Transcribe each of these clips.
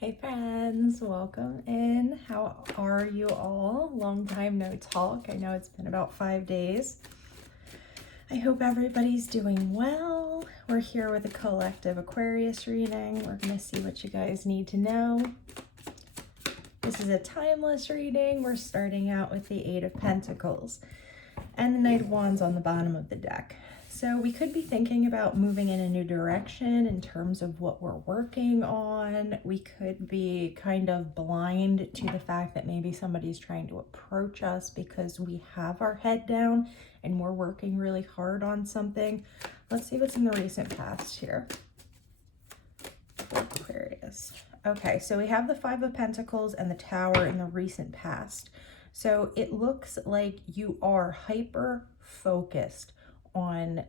Hey friends, welcome in. How are you all? Long time no talk. I know it's been about 5 days. I hope everybody's doing well. We're here with a collective Aquarius reading. We're going to see what you guys need to know. This is a timeless reading. We're starting out with the Eight of Pentacles and the Knight of Wands on the bottom of the deck. So we could be thinking about moving in a new direction in terms of what we're working on. We could be kind of blind to the fact that maybe somebody's trying to approach us because we have our head down and we're working really hard on something. Let's see what's in the recent past here for Aquarius. Okay, so we have the Five of Pentacles and the Tower in the recent past. So it looks like you are hyper focused on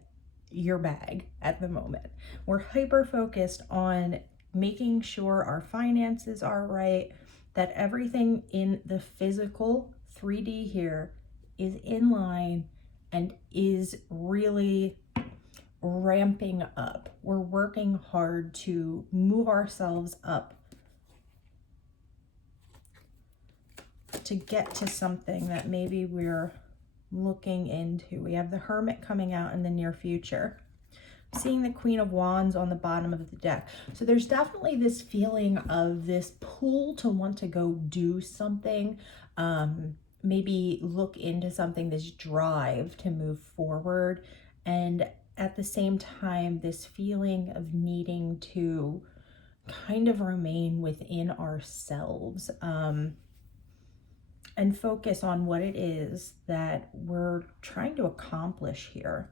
your bag at the moment. We're hyper focused on making sure our finances are right, that everything in the physical 3D here is in line and is really ramping up. We're working hard to move ourselves up to get to something that maybe we're looking into. We have the Hermit coming out in the near future. I'm seeing the Queen of Wands on the bottom of the deck. So there's definitely this feeling of this pull to want to go do something, maybe look into something, this drive to move forward. And at the same time, this feeling of needing to kind of remain within ourselves, and focus on what it is that we're trying to accomplish here.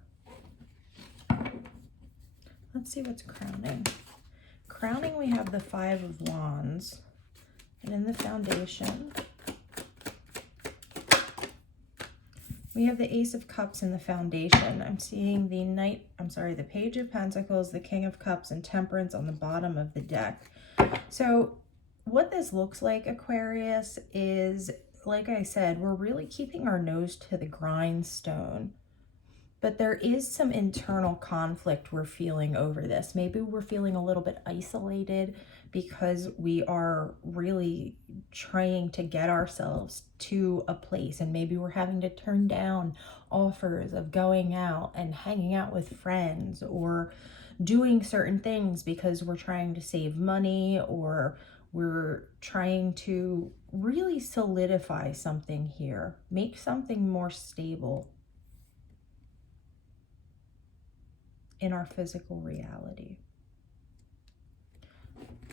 Let's see what's crowning. Crowning, we have the Five of Wands. And in the foundation, we have the Ace of Cups in the foundation. I'm seeing the Page of Pentacles, the King of Cups, and Temperance on the bottom of the deck. So what this looks like, Aquarius, is, like I said, we're really keeping our nose to the grindstone, but there is some internal conflict we're feeling over this. Maybe we're feeling a little bit isolated because we are really trying to get ourselves to a place, and maybe we're having to turn down offers of going out and hanging out with friends or doing certain things because we're trying to save money, or we're trying to really solidify something here, make something more stable in our physical reality.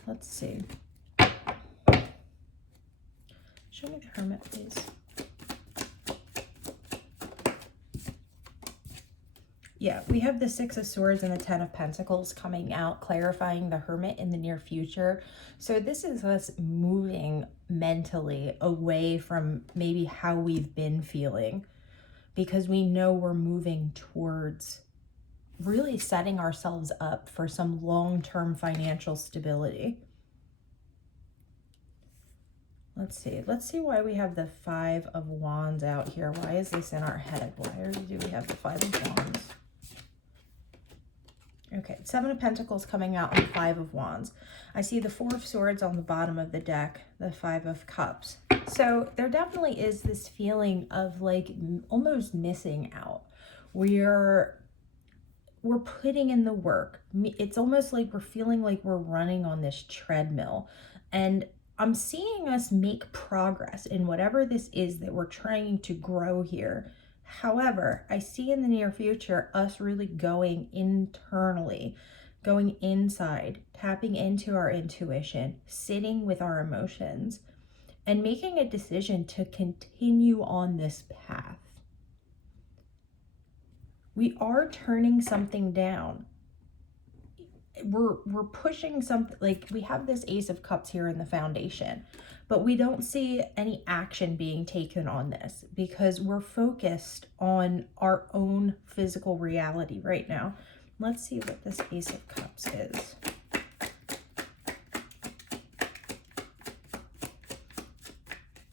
Let's see. Show me the Hermit, please. Yeah, we have the Six of Swords and the Ten of Pentacles coming out, clarifying the Hermit in the near future. So this is us moving mentally away from maybe how we've been feeling, because we know we're moving towards really setting ourselves up for some long-term financial stability. Let's see why we have the Five of Wands out here. Why is this in our head? Why do we have the Five of Wands? Okay, Seven of Pentacles coming out on the Five of Wands. I see the Four of Swords on the bottom of the deck, the Five of Cups. So there definitely is this feeling of like almost missing out. We're putting in the work. It's almost like we're feeling like we're running on this treadmill, and I'm seeing us make progress in whatever this is that we're trying to grow here. However, I see in the near future us really going internally, going inside, tapping into our intuition, sitting with our emotions, and making a decision to continue on this path. We are turning something down. We're pushing something, like we have this Ace of Cups here in the foundation, but we don't see any action being taken on this because we're focused on our own physical reality right now. Let's see what this Ace of Cups is.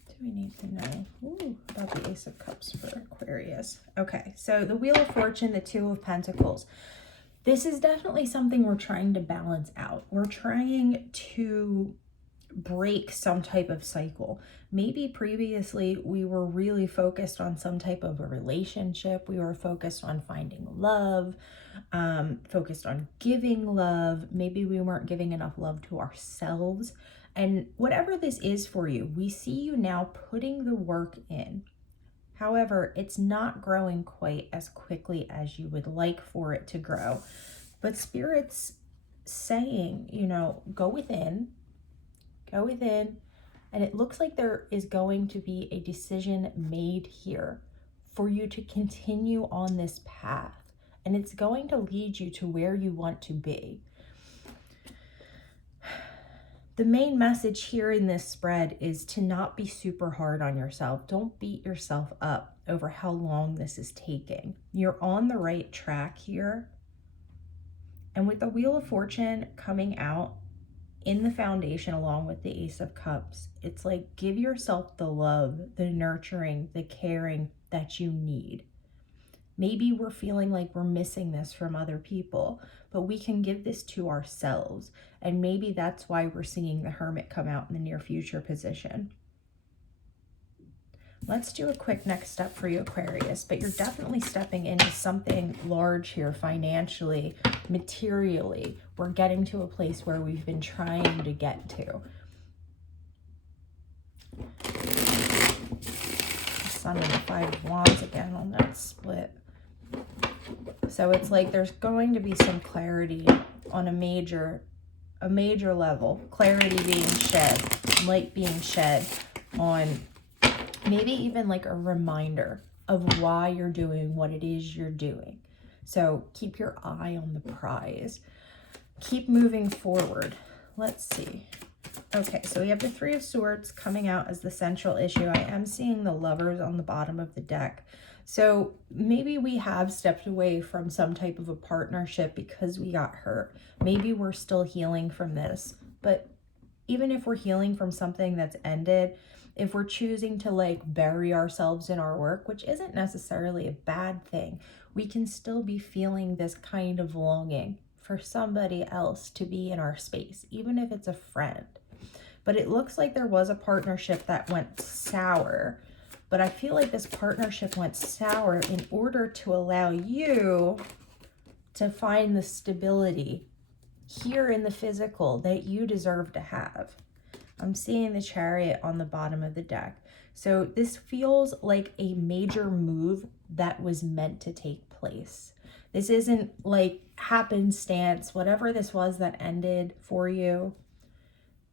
Do we need to know about the Ace of Cups for Aquarius? Okay, so the Wheel of Fortune, the Two of Pentacles. This is definitely something we're trying to balance out. We're trying to break some type of cycle. Maybe previously we were really focused on some type of a relationship. We were focused on finding love, focused on giving love. Maybe we weren't giving enough love to ourselves. And whatever this is for you, we see you now putting the work in. However, it's not growing quite as quickly as you would like for it to grow. But Spirit's saying, you know, go within, and it looks like there is going to be a decision made here for you to continue on this path, and it's going to lead you to where you want to be. The main message here in this spread is to not be super hard on yourself. Don't beat yourself up over how long this is taking. You're on the right track here. And with the Wheel of Fortune coming out in the foundation along with the Ace of Cups, it's like, give yourself the love, the nurturing, the caring that you need. Maybe we're feeling like we're missing this from other people, but we can give this to ourselves. And maybe that's why we're seeing the Hermit come out in the near future position. Let's do a quick next step for you, Aquarius, but you're definitely stepping into something large here financially, materially. We're getting to a place where we've been trying to get to. The Sun and the Five of Wands again on that split. So it's like there's going to be some clarity on a major level. Clarity being shed, light being shed on maybe even like a reminder of why you're doing what it is you're doing. So keep your eye on the prize. Keep moving forward. Let's see. Okay, so we have the Three of Swords coming out as the central issue. I am seeing the Lovers on the bottom of the deck. So maybe we have stepped away from some type of a partnership because we got hurt. Maybe we're still healing from this. But even if we're healing from something that's ended, if we're choosing to like bury ourselves in our work, which isn't necessarily a bad thing, we can still be feeling this kind of longing for somebody else to be in our space, even if it's a friend. But it looks like there was a partnership that went sour. But I feel like this partnership went sour in order to allow you to find the stability here in the physical that you deserve to have. I'm seeing the Chariot on the bottom of the deck. So this feels like a major move that was meant to take place. This isn't like happenstance, whatever this was that ended for you.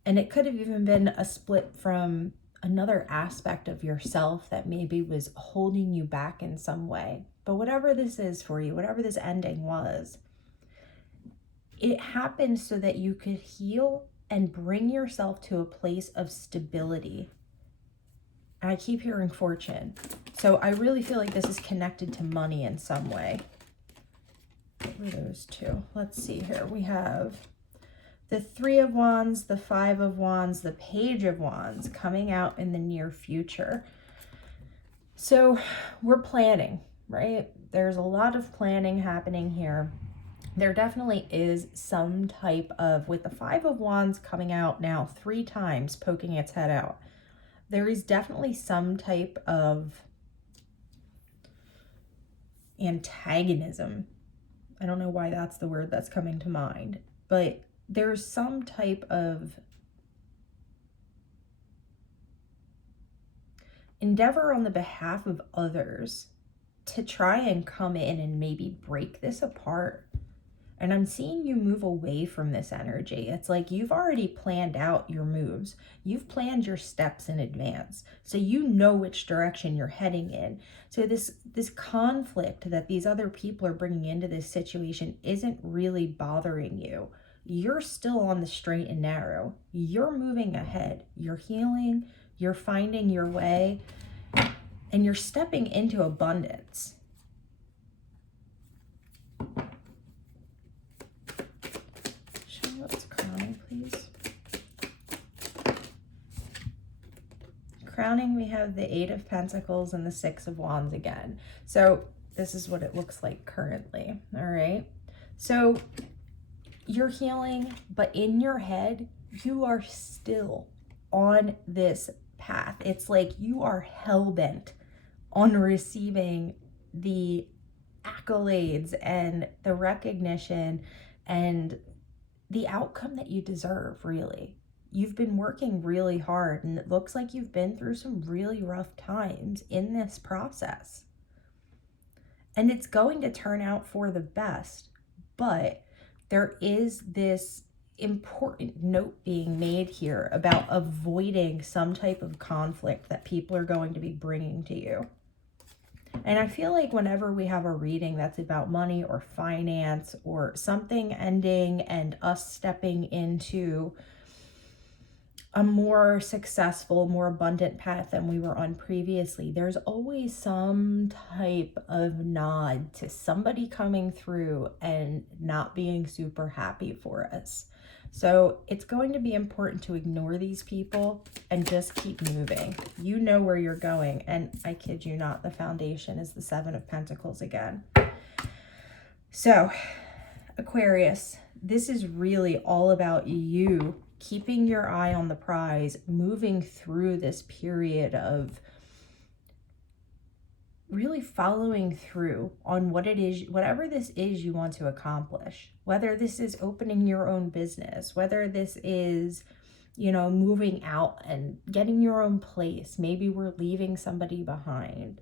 And it could have even been a split from another aspect of yourself that maybe was holding you back in some way. But whatever this is for you, whatever this ending was, it happened so that you could heal and bring yourself to a place of stability. And I keep hearing fortune. So I really feel like this is connected to money in some way. What were those two? Let's see here. We have the Three of Wands, the Five of Wands, the Page of Wands coming out in the near future. So we're planning, right? There's a lot of planning happening here. There definitely is some type of, with the Five of Wands coming out now 3 times, poking its head out, there is definitely some type of antagonism. I don't know why that's the word that's coming to mind, but there's some type of endeavor on the behalf of others to try and come in and maybe break this apart. And I'm seeing you move away from this energy. It's like you've already planned out your moves. You've planned your steps in advance. So you know which direction you're heading in. So this conflict that these other people are bringing into this situation isn't really bothering you. You're still on the straight and narrow. You're moving ahead. You're healing. You're finding your way. And you're stepping into abundance. Please. Crowning, we have the Eight of Pentacles and the Six of Wands again. So this is what it looks like currently. All right. So you're healing, but in your head, you are still on this path. It's like you are hell-bent on receiving the accolades and the recognition and the outcome that you deserve, really. You've been working really hard, and it looks like you've been through some really rough times in this process. And it's going to turn out for the best, but there is this important note being made here about avoiding some type of conflict that people are going to be bringing to you. And I feel like whenever we have a reading that's about money or finance or something ending and us stepping into a more successful, more abundant path than we were on previously, there's always some type of nod to somebody coming through and not being super happy for us. So it's going to be important to ignore these people and just keep moving. You know where you're going. And I kid you not, the foundation is the Seven of Pentacles again. So Aquarius, this is really all about you keeping your eye on the prize, moving through this period of really following through on what it is, whatever this is you want to accomplish, whether this is opening your own business, whether this is, you know, moving out and getting your own place. Maybe we're leaving somebody behind.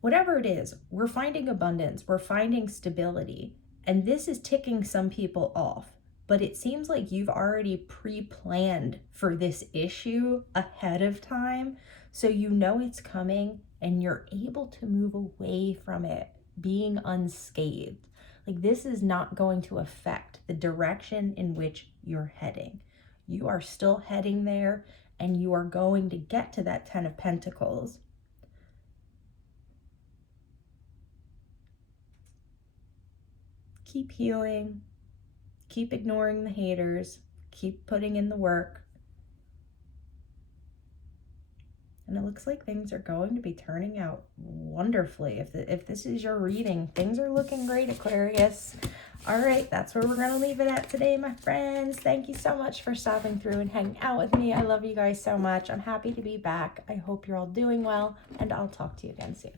Whatever it is, we're finding abundance, we're finding stability, and this is ticking some people off. But it seems like you've already pre-planned for this issue ahead of time, so you know it's coming and you're able to move away from it being unscathed. Like, this is not going to affect the direction in which you're heading. You are still heading there, and you are going to get to that 10 of Pentacles. Keep healing. Keep ignoring the haters. Keep putting in the work. And it looks like things are going to be turning out wonderfully. If this is your reading, things are looking great, Aquarius. All right, that's where we're going to leave it at today, my friends. Thank you so much for stopping through and hanging out with me. I love you guys so much. I'm happy to be back. I hope you're all doing well, and I'll talk to you again soon.